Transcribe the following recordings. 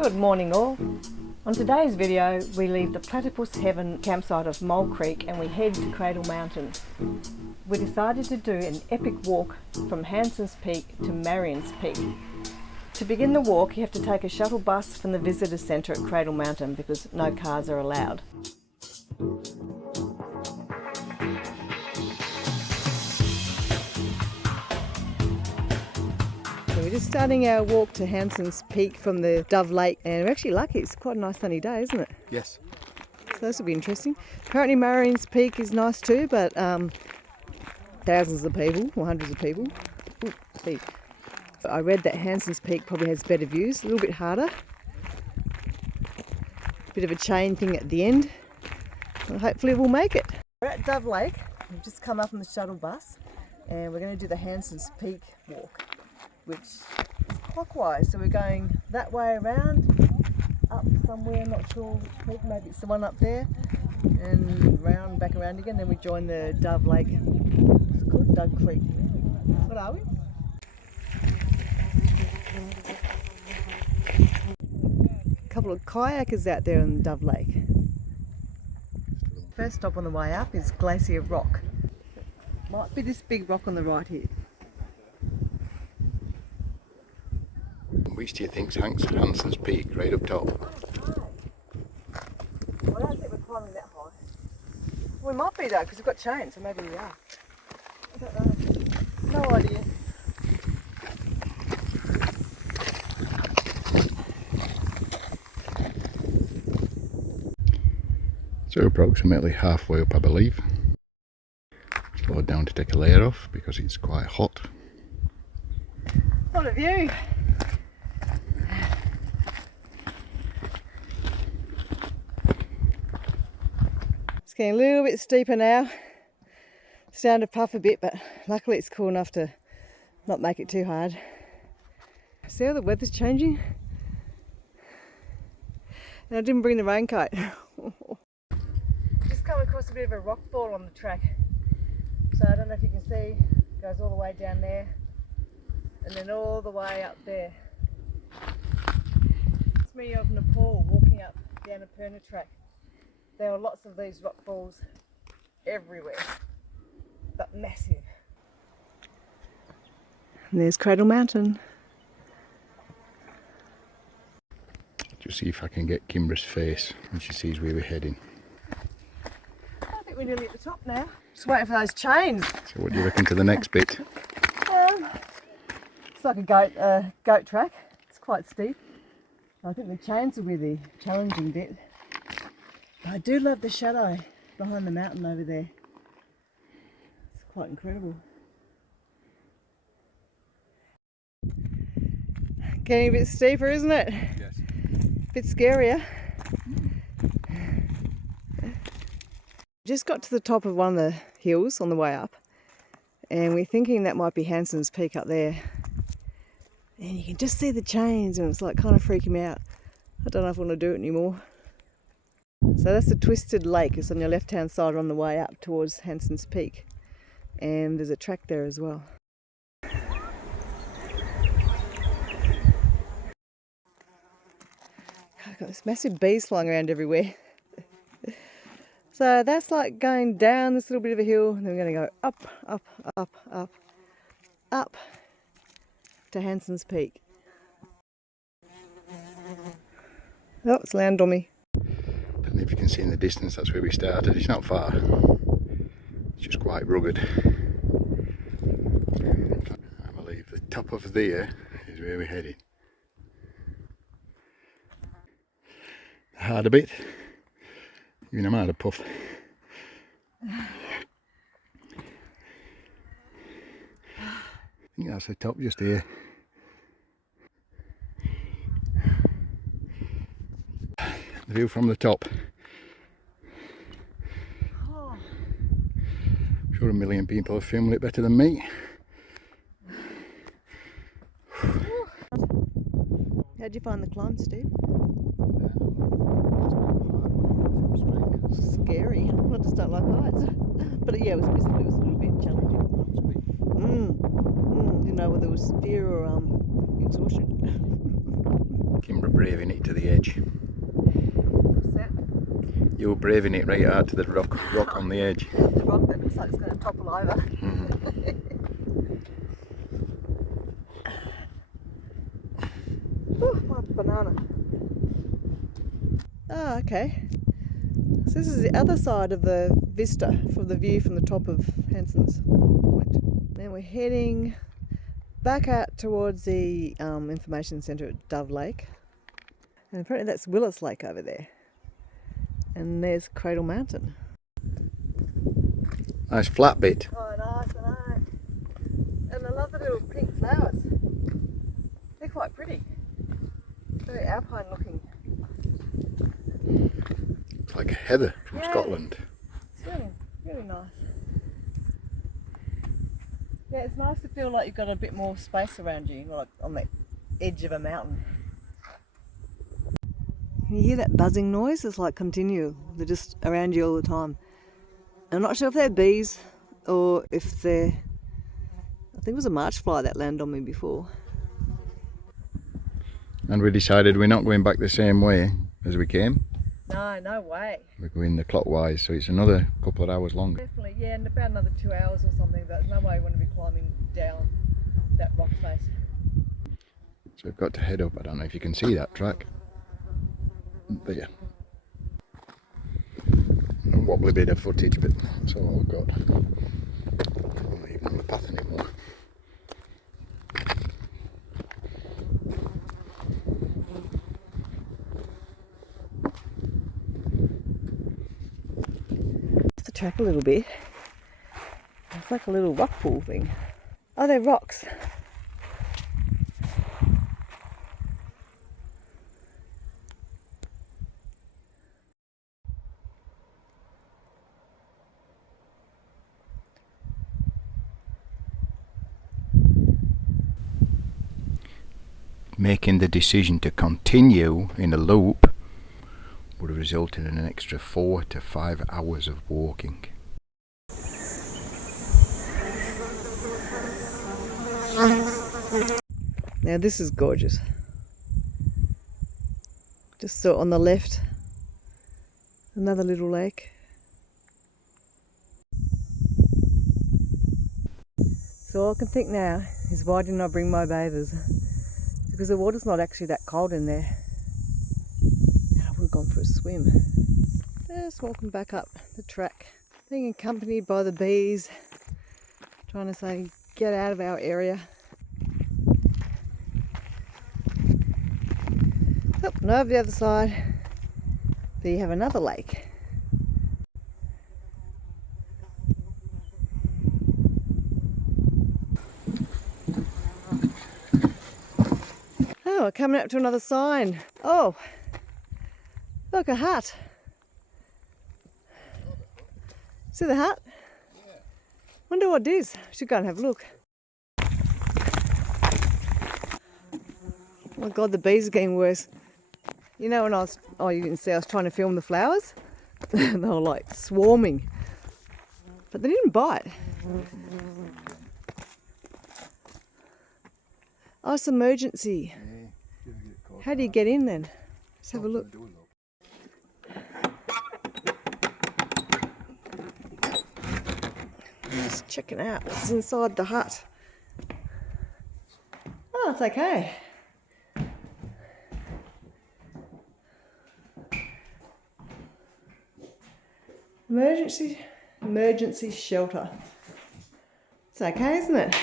Good morning all. On today's video we leave the Platypus Heaven campsite of Mole Creek and we head to Cradle Mountain. We decided to do an epic walk from Hansons Peak to Marions Peak. To begin the walk you have to take a shuttle bus from the visitor centre at Cradle Mountain because no cars are allowed. We're just starting our walk to Hansons Peak from the Dove Lake, and we're actually lucky. It's quite a nice sunny day, isn't it? Yes. So this will be interesting. Apparently Marions Peak is nice too, but thousands of people, or hundreds of people. Ooh, steep. I read that Hansons Peak probably has better views, a little bit harder. Bit of a chain thing at the end. Well, hopefully we'll make it. We're at Dove Lake. We've just come up on the shuttle bus and we're going to do the Hansons Peak walk, which is clockwise, so we're going that way around, up somewhere, not sure which creek, maybe it's the one up there, and round, back around again, then we join the Dove Lake, what's it called? Dove Creek. What are we? A couple of kayakers out there in Dove Lake. First stop on the way up is Glacier Rock. Might be this big rock on the right here. Which do you think's Hansons Peak, right up top? I don't think we're climbing that high. We might be though, because we've got chains, so maybe we are. I don't know. No idea. So approximately halfway up, I believe. Slowed down to take a layer off because it's quite hot. What a view! It's getting a little bit steeper now. It's starting to puff a bit, but luckily it's cool enough to not make it too hard. See how the weather's changing? And I didn't bring the raincoat. Just come across a bit of a rock fall on the track. So I don't know if you can see, it goes all the way down there and then all the way up there. It's me of Nepal walking up down a Perna track. There are lots of these rock falls everywhere, but massive. And there's Cradle Mountain. Just see if I can get Kimbra's face when she sees where we're heading. I think we're nearly at the top now. Just waiting for those chains. So what do you reckon to the next bit? It's like a goat track. It's quite steep. I think the chains will be the challenging bit. I do love the shadow behind the mountain over there. It's quite incredible. Getting a bit steeper, isn't it? Yes. A bit scarier. Just got to the top of one of the hills on the way up and we're thinking that might be Hansons Peak up there. And you can just see the chains and it's like kind of freaking me out. I don't know if I want to do it anymore. So that's the Twisted Lake. It's on your left hand side on the way up towards Hansons Peak. And there's a track there as well. I've got this massive bees flying around everywhere. So that's like going down this little bit of a hill and then we're going to go up, up, up, up, up to Hansons Peak. Oh, it's landed on me. I don't know if you can see in the distance, that's where we started. It's not far. It's just quite rugged. I believe the top of there is where we're heading. The harder bit, even a harder puff. I think that's the top just here. The view from the top. I'm sure 1 million people have filmed it better than me. How'd you find the climb, Steve? Scary. I just don't like heights. But yeah, it was a little bit challenging. Didn't know whether it was fear or exhaustion. Kimber braving it to the edge. What's that? You're braving it right out to the rock on the edge. The rock that looks like it's going to topple over. Oh, my banana. Ah, okay. So this is the other side of the vista from the view from the top of Hansons Point. Then we're heading back out towards the information centre at Dove Lake. And apparently that's Willis Lake over there. And there's Cradle Mountain. Nice flat bit. Oh, nice, I know. And I love the little pink flowers. They're quite pretty. Very alpine looking. It's like a heather from Scotland. It's really, really nice. Yeah, it's nice to feel like you've got a bit more space around you, like on the edge of a mountain. Can you hear that buzzing noise? It's like continual. They're just around you all the time. I'm not sure if they're bees or if they're... I think it was a march fly that landed on me before. And we decided we're not going back the same way as we came. No, no way. We're going the clockwise, so it's another couple of hours longer. Definitely, yeah, and about another 2 hours or something, but there's no way you want to be climbing down that rock face. So we've got to head up. I don't know if you can see that track. But yeah. A wobbly bit of footage, but that's all I've got. I'm not even on the path anymore. The track a little bit. It's like a little rock pool thing. Oh, they're rocks. Making the decision to continue in a loop would have resulted in an extra 4 to 5 hours of walking. Now this is gorgeous. Just saw on the left another little lake. So all I can think now is why didn't I bring my bathers? Because the water's not actually that cold in there. And I would have gone for a swim. Just walking back up the track, being accompanied by the bees, trying to say get out of our area. Oh, and over the other side, there you have another lake. Oh, we're coming up to another sign. Oh, look, a hut. See the hut? Yeah. Wonder what it is. Should go and have a look. Oh my God, the bees are getting worse. You know when I was, oh you can see I was trying to film the flowers? They were like swarming. But they didn't bite. Oh, it's emergency. How do you get in then? Let's have a look. Just checking out what's inside the hut. Oh, it's okay. Emergency shelter. It's okay, isn't it?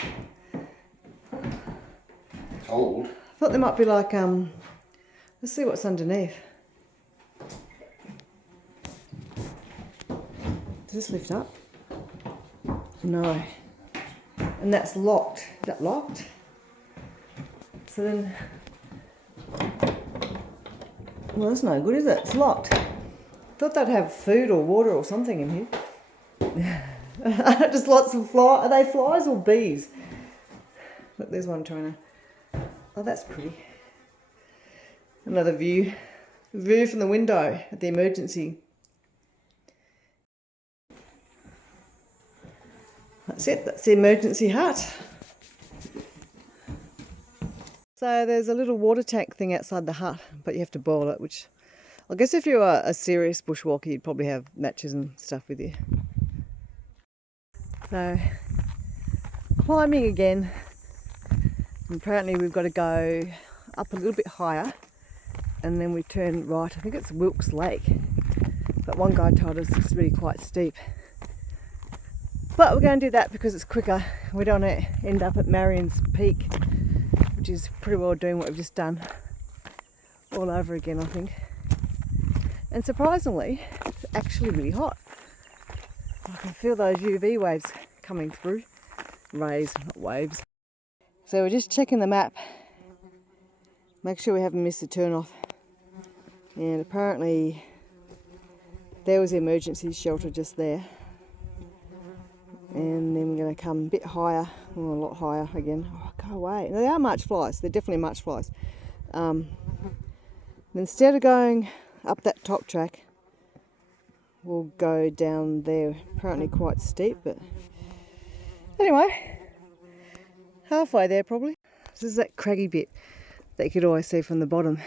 Cold. I thought there might be like let's see what's underneath. Does this lift up? No. And that's locked. Is that locked? So then, well, that's no good, is it? It's locked. I thought they'd have food or water or something in here. Just lots of flies. Are they flies or bees? Look, there's one trying to... Oh, that's pretty. Another view. View from the window at the emergency. That's it. That's the emergency hut. So there's a little water tank thing outside the hut, but you have to boil it, which I guess if you are a serious bushwalker, you'd probably have matches and stuff with you. So, climbing again. And apparently we've got to go up a little bit higher and then we turn right. I think it's Wilkes Lake. But one guy told us it's really quite steep. But we're going to do that because it's quicker. We don't want to end up at Marions Peak, which is pretty well doing what we've just done all over again, I think. And surprisingly, it's actually really hot. I can feel those UV waves coming through. Rays, not waves. So we're just checking the map. Make sure we haven't missed a turn off. And apparently there was the emergency shelter just there. And then we're going to come a bit higher, a lot higher again. Oh, go away. They are march flies. They're definitely march flies. Instead of going up that top track, we'll go down there. Apparently quite steep, but anyway, halfway there probably. This is that craggy bit that you could always see from the bottom.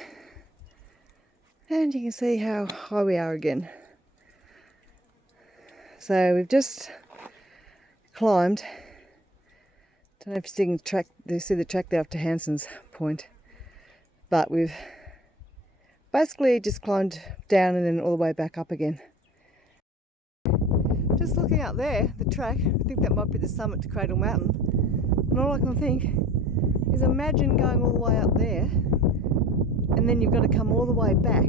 And you can see how high we are again. So we've just climbed. Don't know if you see the track there up to Hansons Point. But we've basically just climbed down and then all the way back up again. Just looking out there, the track, I think that might be the summit to Cradle Mountain. And all I can think is imagine going all the way up there and then you've got to come all the way back.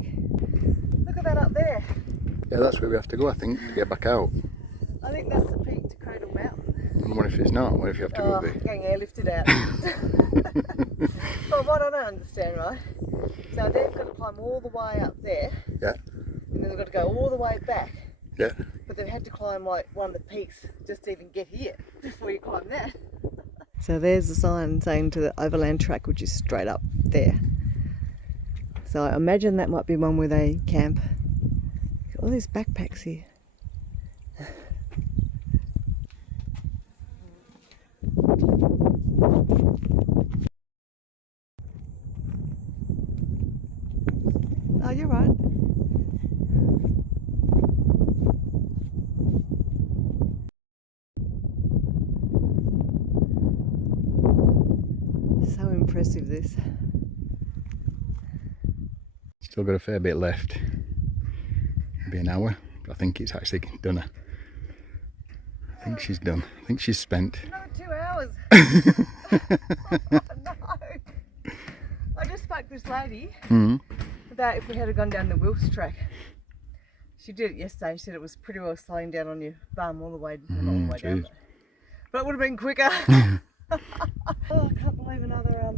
Look at that up there. Yeah, that's where we have to go, I think, to get back out. I think that's the peak to Cradle Mountain. And what if it's not? What if you have to go there? Getting airlifted out. But what I don't understand, right? So they've got to climb all the way up there. Yeah. And then they've got to go all the way back. Yeah. But they've had to climb like one of the peaks just to even get here before you climb that. So there's the sign saying to the overland track, which is straight up there. So I imagine that might be one where they camp. Got all these backpacks here. Oh, you're right. So impressive, this. Still got a fair bit left. Maybe an hour. But I think it's actually done. I think she's done. I think she's spent. Another 2 hours. No. I just spoke to this lady about if we had gone down the Wilkes track. She did it yesterday. She said it was pretty well slowing down on your bum all the way, not all the way down. But it would have been quicker. Oh, I can't believe another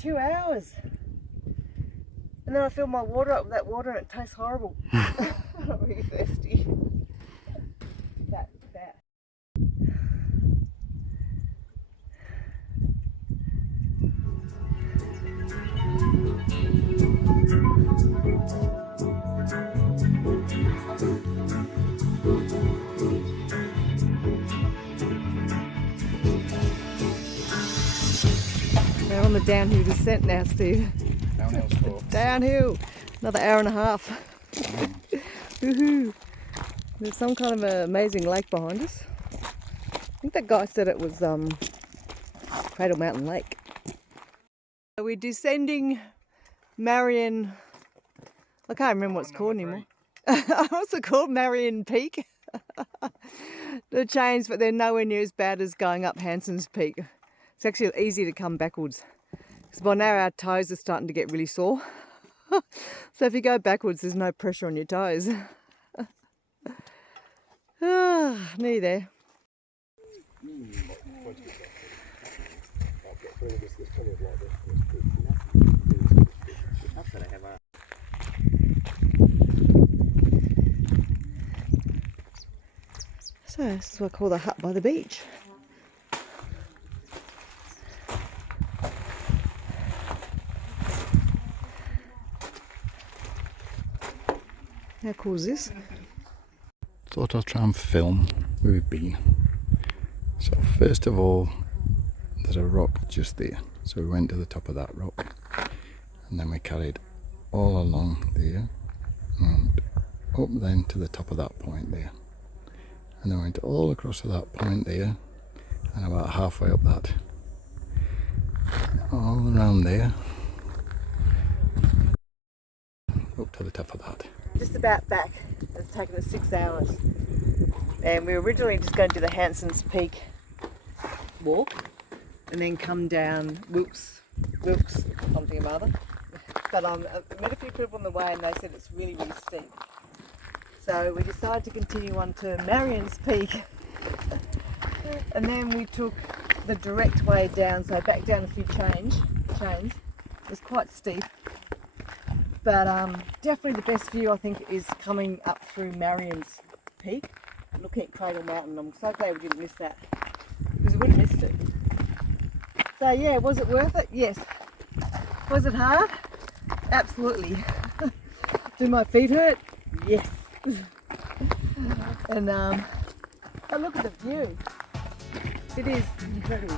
2 hours. And then I filled my water up with that water and it tastes horrible. I'm really thirsty. That. We're on the downhill descent now, Steve. Downhill sports. Downhill. Another hour and a half. Woohoo. There's some kind of an amazing lake behind us. I think that guy said it was Cradle Mountain Lake. We're descending Marion. I can't remember what it's called anymore. What's it called? Marion Peak. They've changed, but they're nowhere near as bad as going up Hansons Peak. It's actually easy to come backwards. Because by now our toes are starting to get really sore. So if you go backwards, there's no pressure on your toes. Nearly there. So this is what I call the hut by the beach. How cool is this? Thought I'll try and film where we've been. So first of all, there's a rock just there. So we went to the top of that rock, and then we carried all along there and up then to the top of that point there, and then went all across to that point there, and about halfway up that, all around there, up to the top of that. Just about back. It's taken us 6 hours, and we were originally just going to do the Hansons Peak walk and then come down Wilkes something or other, but I met a few people on the way and they said it's really steep, so we decided to continue on to Marions Peak and then we took the direct way down, so back down a few chains. It was quite steep, but definitely the best view I think is coming up through Marions Peak, looking at Cradle Mountain. I'm so glad we didn't miss that, because we would have missed it. So yeah, was it worth it? Yes. Was it hard? Absolutely. Do my feet hurt? Yes. And but look at the view. It is incredible.